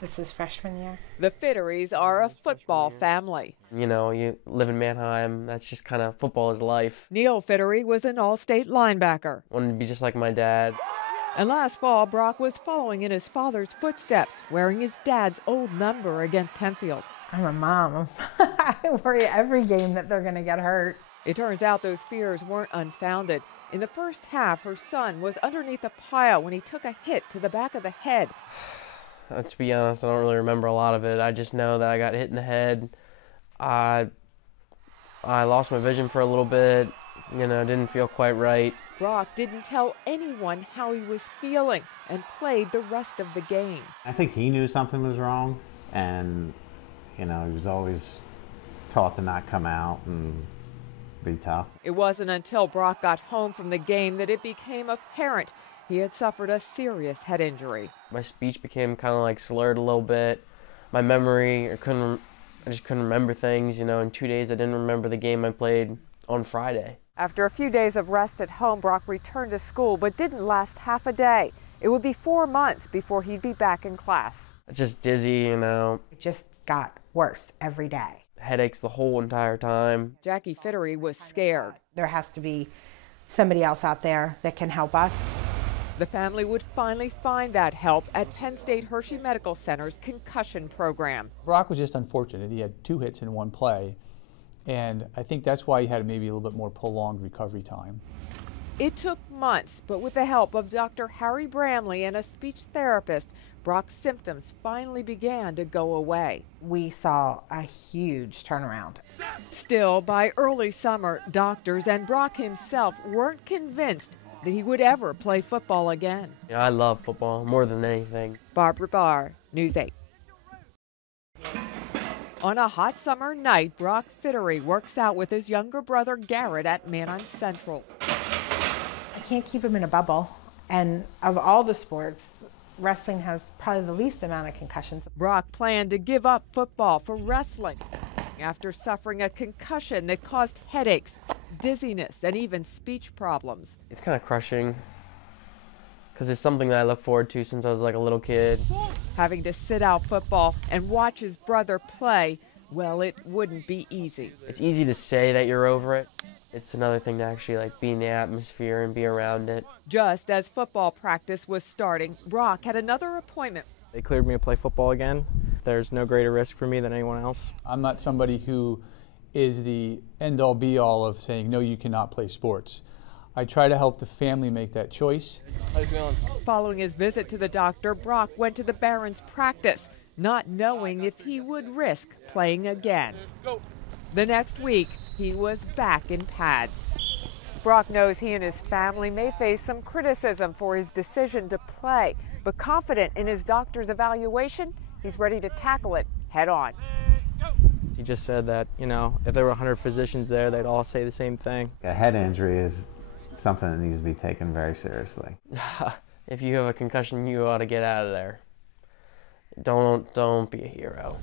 This is freshman year. The Fitteries are a football family. You know, you live in Manheim. That's just kind of football is life. Neil Fittery was an all-state linebacker. Wanted to be just like my dad. And last fall, Brock was following in his father's footsteps, wearing his dad's old number against Hempfield. I'm a mom. I worry every game that they're going to get hurt. It turns out those fears weren't unfounded. In the first half, her son was underneath a pile when he took a hit to the back of the head. To be honest, I don't really remember a lot of it. I just know that I got hit in the head. I lost my vision for a little bit. You know, didn't feel quite right. Brock didn't tell anyone how he was feeling and played the rest of the game. I think he knew something was wrong, and you know, he was always taught to not come out and be tough. It wasn't until Brock got home from the game that it became apparent he had suffered a serious head injury. My speech became kind of like slurred a little bit. My memory, I just couldn't remember things. You know, in 2 days I didn't remember the game I played on Friday. After a few days of rest at home, Brock returned to school, but didn't last half a day. It would be 4 months before he'd be back in class. Just dizzy, you know. It just got worse every day. Headaches the whole entire time. Jackie Fittery was scared. There has to be somebody else out there that can help us. The family would finally find that help at Penn State Hershey Medical Center's concussion program. Brock was just unfortunate. He had 2 hits in one play, and I think that's why he had maybe a little bit more prolonged recovery time. It took months, but with the help of Dr. Harry Bramley and a speech therapist, Brock's symptoms finally began to go away. We saw a huge turnaround. Still, by early summer, doctors and Brock himself weren't convinced that he would ever play football again. You know, I love football more than anything. Barbara Barr, News 8. On a hot summer night, Brock Fittery works out with his younger brother Garrett at Manheim Central. I can't keep him in a bubble. And of all the sports, wrestling has probably the least amount of concussions. Brock planned to give up football for wrestling after suffering a concussion that caused headaches, dizziness, and even speech problems. It's kind of crushing because it's something that I look forward to since I was like a little kid. Having to sit out football and watch his brother play, well, it wouldn't be easy. It's easy to say that you're over it. It's another thing to actually like be in the atmosphere and be around it. Just as football practice was starting, Brock had another appointment. They cleared me to play football again. There's no greater risk for me than anyone else. I'm not somebody who is the end-all be-all of saying, no, you cannot play sports. I try to help the family make that choice. How you feeling? Following his visit to the doctor, Brock went to the Barons practice, not knowing if he would risk playing again. The next week, he was back in pads. Brock knows he and his family may face some criticism for his decision to play, but confident in his doctor's evaluation, he's ready to tackle it head on. He just said that, you know, if there were 100 physicians there, they'd all say the same thing. A head injury is something that needs to be taken very seriously. If you have a concussion, you ought to get out of there. Don't be a hero.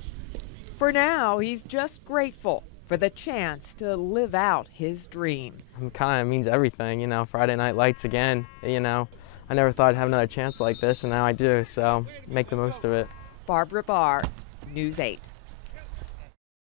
For now, he's just grateful for the chance to live out his dream. It kind of means everything, you know, Friday Night Lights again, you know. I never thought I'd have another chance like this, and now I do, so make the most of it. Barbara Barr, News 8.